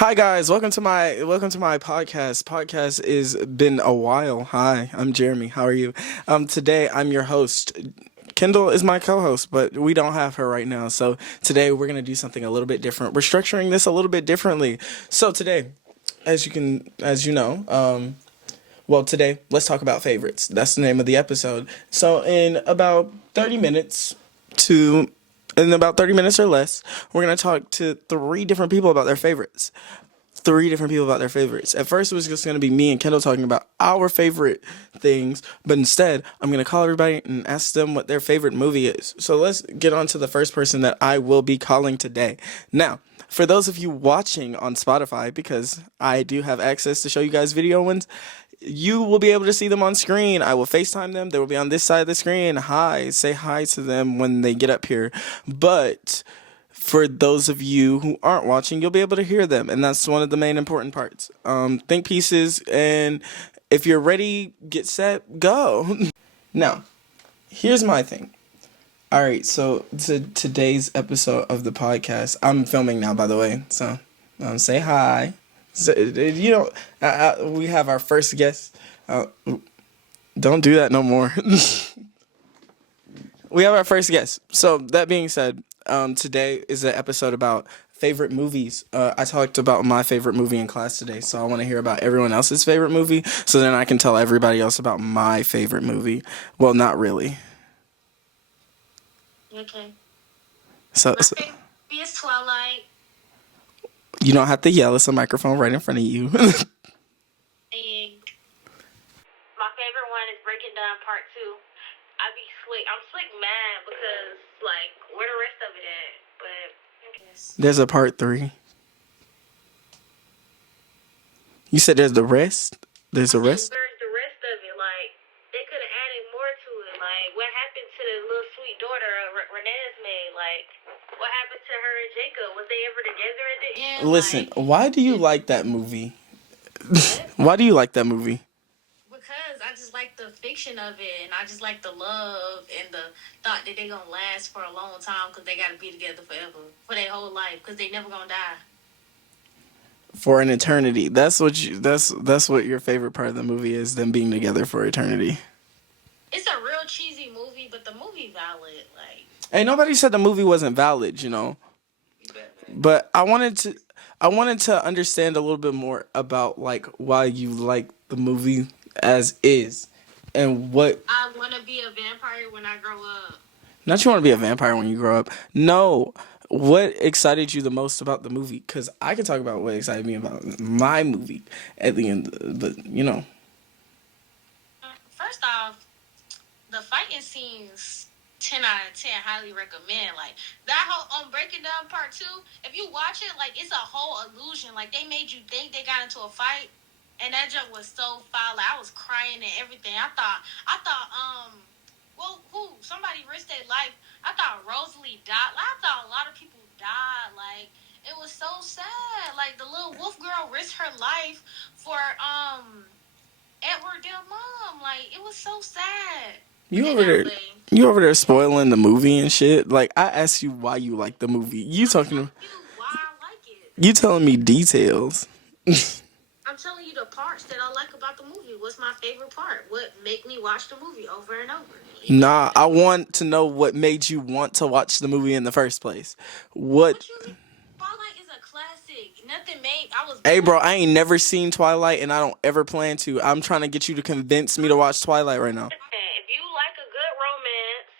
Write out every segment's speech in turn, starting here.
Hi guys, welcome to my podcast. Podcast is been a while. Hi, I'm Jeremy. How are you? Today I'm your host. Kendall is my co-host, but we don't have her right now. So today we're gonna do something a little bit different. We're structuring this a little bit differently. So today, as you know, today let's talk about favorites. That's the name of the episode. So to in about 30 minutes or less, we're going to talk to three different people about their favorites. Three different people about their favorites. At first, it was just going to be me and Kendall talking about our favorite things, but instead, I'm going to call everybody and ask them what their favorite movie is. So let's get on to the first person that I will be calling today. Now, for those of you watching on Spotify, because I do have access to show you guys video ones, you will be able to see them on screen. I will FaceTime them. They will be on this side of the screen. Hi. Say hi to them when they get up here. But for those of you who aren't watching, you'll be able to hear them. And that's one of the main important parts. Think pieces. And if you're ready, get set, go. Now, here's my thing. All right. So today's episode of the podcast, I'm filming now, by the way. So say hi. So, we have our first guest. Don't do that no more. We have our first guest. So that being said, today is an episode about favorite movies. I talked about my favorite movie in class today, so I want to hear about everyone else's favorite movie, so then I can tell everybody else about my favorite movie. Well, not really. Okay. So My favorite movie is Twilight. You don't have to yell. It's a microphone right in front of you. And my favorite one is Breaking Down Part 2. I'm slick mad because, where the rest of it at? But, I guess. There's a part 3. You said there's the rest? There's a rest? There's the rest of it. They could have added more to it. What happened to the little sweet daughter Renee's made? What happened to her and Jacob? Was they ever together at the end? Listen, why do you like that movie? Why do you like that movie? Because I just like the fiction of it, and I just like the love and the thought that they're going to last for a long time because they got to be together forever, for their whole life, because they never going to die. For an eternity. That's what your favorite part of the movie is, them being together for eternity. It's a real cheesy movie, but the movie valid. Hey, nobody said the movie wasn't valid, But I wanted to understand a little bit more about why you like the movie as is, and what. I want to be a vampire when I grow up. Not you want to be a vampire when you grow up. No. What excited you the most about the movie? Because I can talk about what excited me about my movie at the end, but First off, the fighting scenes, 10 out of 10, highly recommend. That whole Breaking Down Part 2, if you watch it, it's a whole illusion. They made you think they got into a fight, and that joke was so foul. I was crying and everything. I thought, somebody risked their life. I thought Rosalie died. I thought a lot of people died. It was so sad. The little wolf girl risked her life for, Edward their mom. It was so sad. you over there spoiling the movie and shit. I asked you why you like the movie. You talking to why I like it. You telling me details. I'm telling you the parts that I like about the movie. What's my favorite part? What make me watch the movie over and over? Nah, I want to know what made you want to watch the movie in the first place. What you mean? Twilight is a classic. Nothing made. Hey, bro, I ain't never seen Twilight, and I don't ever plan to. I'm trying to get you to convince me to watch Twilight right now. If you like a good romance,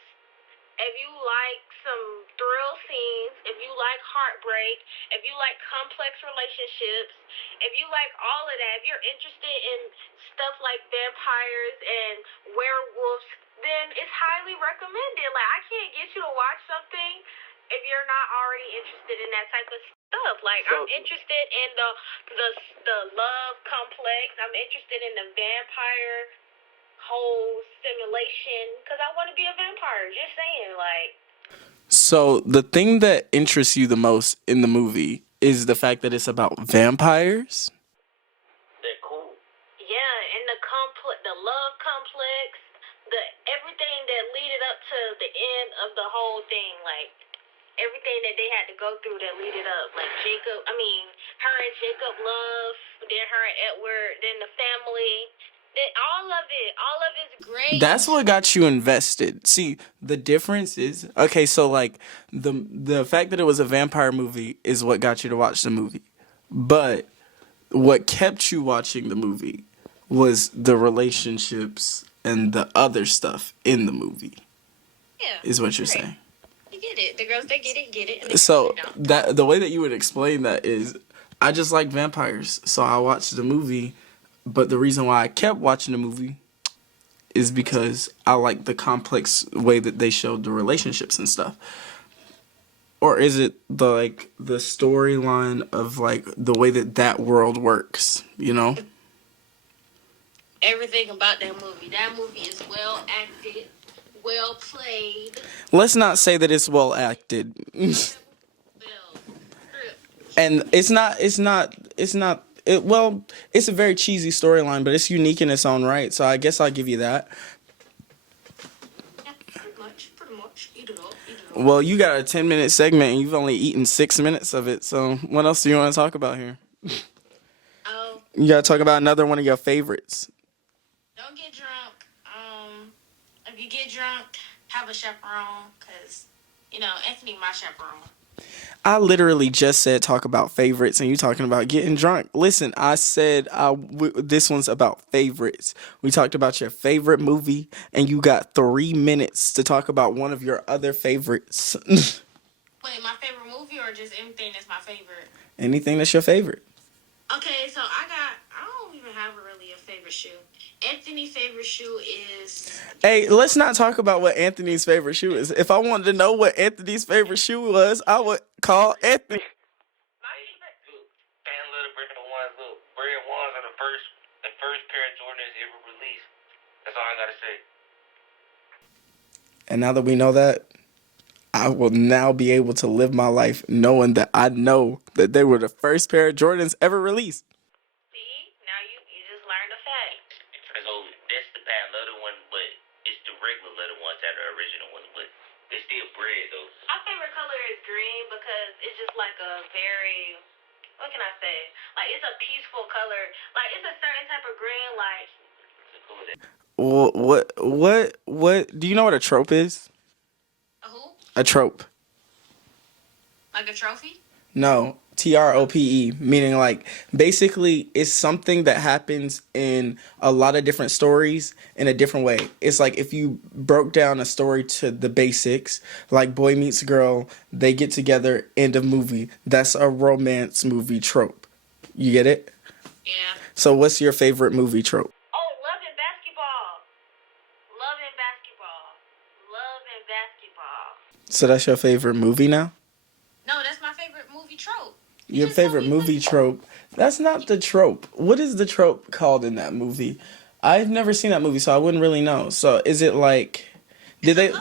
if you like some thrill scenes, if you like heartbreak, if you like complex relationships, if you like all of that, if you're interested in stuff like vampires and werewolves, then it's highly recommended. I can't get you to watch something if you're not already interested in that type of stuff. I'm interested in the love complex. I'm interested in the vampire whole simulation because I want to be a vampire. Just saying, So the thing that interests you the most in the movie is the fact that it's about vampires? They're cool. Yeah, and the love complex, the everything that leaded up to the end of the whole thing, everything that they had to go through that leaded up, her and Jacob love, then her and Edward, then the family. Then all of it's great. That's what got you invested. See, the difference is okay. So like the fact that it was a vampire movie is what got you to watch the movie, but what kept you watching the movie was the relationships and the other stuff in the movie. Yeah, is what you're right. saying. You get it. The girls they get it. And the So girls, they don't. that the way that you would explain that is, I just like vampires, so I watched the movie. But the reason why I kept watching the movie is because I like the complex way that they showed the relationships and stuff. Or is it the storyline of like the way that world works? You know. Everything about that movie. That movie is well acted, well played. Let's not say that it's well acted. And it's not. Well, it's a very cheesy storyline, but it's unique in its own right. So I guess I'll give you that. Yeah, pretty much. Eat it up. Well, you got a 10-minute segment, and you've only eaten 6 minutes of it. So what else do you want to talk about here? Oh. You gotta talk about another one of your favorites. Don't get drunk. If you get drunk, have a chaperone, cause Anthony, my chaperone. I literally just said talk about favorites, and you talking about getting drunk. Listen, I said this one's about favorites. We talked about your favorite movie, and you got 3 minutes to talk about one of your other favorites. Wait, my favorite movie or just anything that's my favorite? Anything that's your favorite. Okay, so I don't even have really a favorite shoe. Anthony's favorite shoe is... Hey, let's not talk about what Anthony's favorite shoe is. If I wanted to know what Anthony's favorite shoe was, I would call Anthony. Brand ones are the first pair of Jordans ever released. That's all I gotta say. And now that we know that, I will now be able to live my life knowing that I know that they were the first pair of Jordans ever released. See? Now you just learned a fact. So that's the patent leather one, but it's the regular leather ones that are the original ones, but they still bread though. My favorite color is green because it's just like a very, what can I say? Like it's a peaceful color. Like it's a certain type of green. Like. What? Do you know what a trope is? A who? A trope. Like a trophy? No, TROPE, meaning like basically it's something that happens in a lot of different stories in a different way. It's like if you broke down a story to the basics, like boy meets girl, they get together, end of movie. That's a romance movie trope. You get it? Yeah. So what's your favorite movie trope? Oh, love and basketball. Love and basketball. Love and basketball. So that's your favorite movie now? No, that's my favorite movie trope. Your favorite movie trope? That's not the trope. What is the trope called in that movie? I've never seen that movie, so I wouldn't really know. So is it like, did they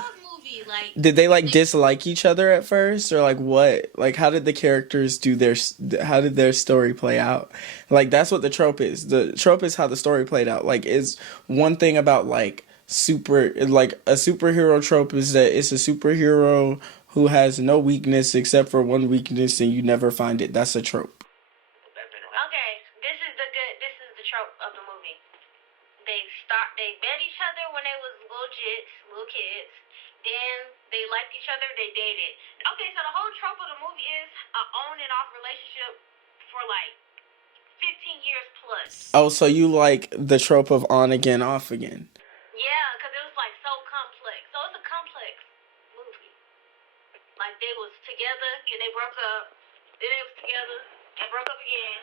dislike each other at first, or like what? Like how did the characters how did their story play out? Like that's what the trope is. The trope is how the story played out. Like is one thing about like a superhero trope is that it's a superhero who has no weakness except for one weakness and you never find it. That's a trope. Okay, this is the trope of the movie. They met each other when they was little kids. Then they liked each other, they dated. Okay, so the whole trope of the movie is an on and off relationship for like 15 years plus. Oh, so you like the trope of on again, off again. Yeah, because it was like so complex. So it's a complex movie. Like they was together, and they broke up. Then they was together, and broke up again.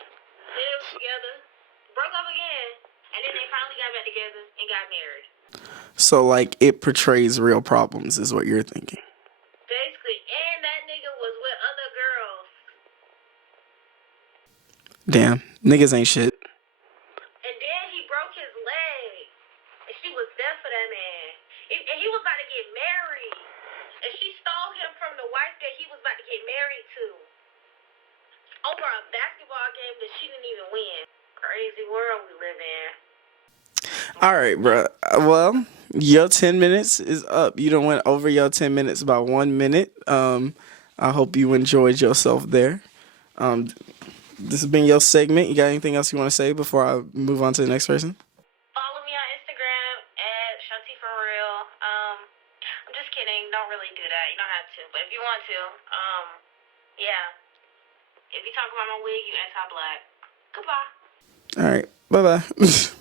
Then they was together, broke up again. And then they finally got back together and got married. So, like, it portrays real problems is what you're thinking. Basically. And that nigga was with other girls. Damn. Niggas ain't shit. And then he broke his leg. And she was there for that man. And he was about to get married. And she stole him from the wife that he was about to get married to. Over a basketball game that she didn't even win. Crazy world we live in. All right, bro. Well, your 10 minutes is up. You done went over your 10 minutes by 1 minute. I hope you enjoyed yourself there. This has been your segment. You got anything else you want to say before I move on to the next person? Follow me on Instagram at Shanti for real. I'm just kidding. Don't really do that. You don't have to, but if you want to, yeah. If you talk about my wig, you anti-black. Goodbye. All right. Bye bye.